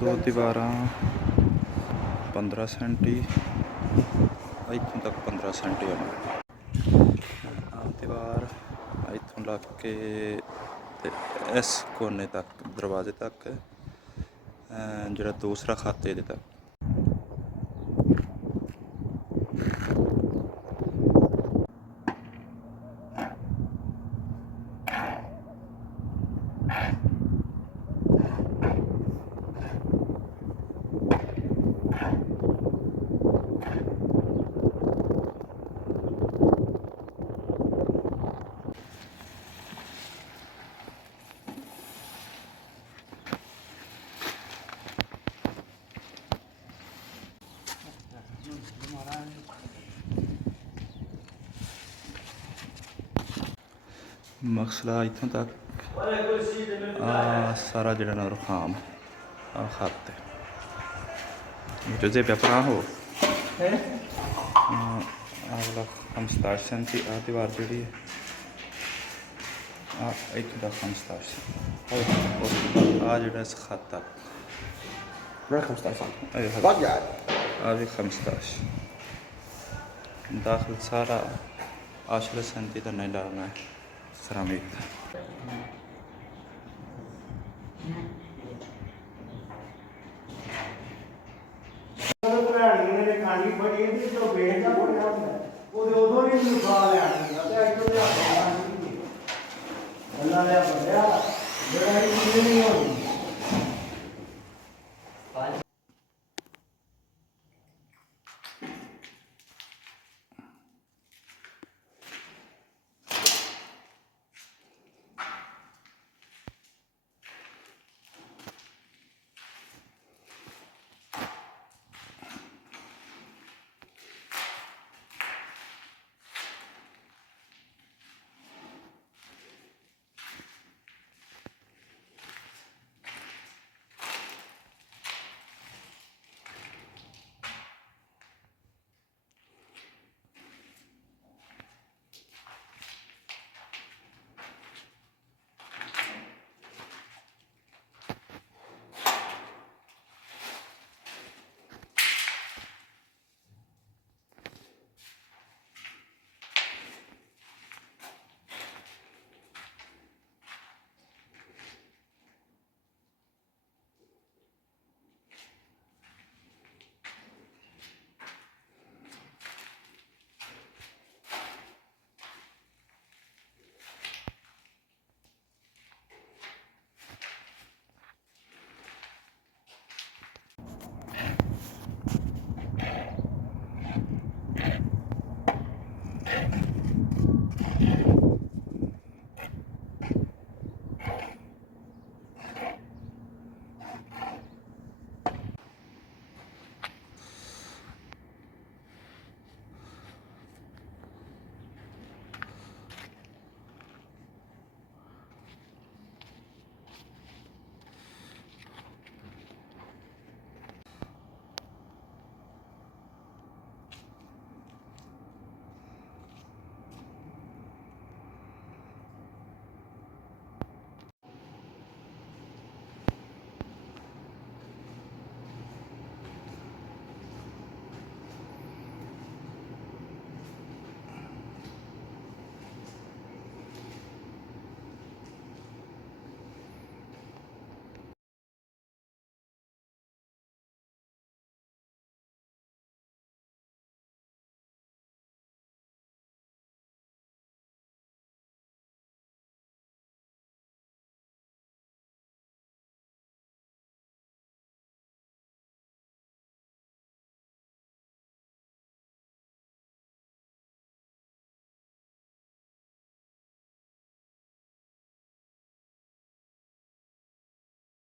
ਦੋ ਦੀਵਾਰਾਂ 15 ਸੈਂਟੀ, ਇੱਥੋਂ ਤੱਕ 15 ਸੈਂਟੀ ਹੋਣਾ। ਆਹ ਦੀਵਾਰ ਇੱਥੋਂ ਲੱਗ ਕੇ ਤੇ ਇਸ ਕੋਨੇ ਤੱਕ ਦਰਵਾਜ਼ੇ ਤੱਕ, ਜਿਹੜਾ ਦੂਸਰਾ ਖੱਤ ਇਹਦੇ ਤੱਕ। ਮਸਲਾ ਇੱਥੋਂ ਤੱਕ ਸਾਰਾ ਜਿਹੜਾ ਨਾ ਰੁਖਾਮ ਖੱਤ جزء بيفرحه أغلى 15 سنتي ديوار جديد إكدا 15 جدا خطة من 15 سم أيوة بقى هذه 15 داخل سارة 10 سنتي تنيلا مع سيراميك. ਖਾਣੀ ਬੜੀ ਇਹਦੀ ਤੋਂ ਵੇਚਦਾ ਬੜਿਆ ਹੁੰਦਾ ਉਹਦੇ ਉਦੋਂ ਵੀ ਨੂੰ ਖਾ ਲਿਆ ਹੁੰਦਾ ਤੇ ਅੱਜ ਤੋਂ ਅੱਲਾ ਲਿਆ ਬੰਦਿਆ ਜਿਹੜਾ ਇਹ ਨਹੀਂ ਹੋਣੀ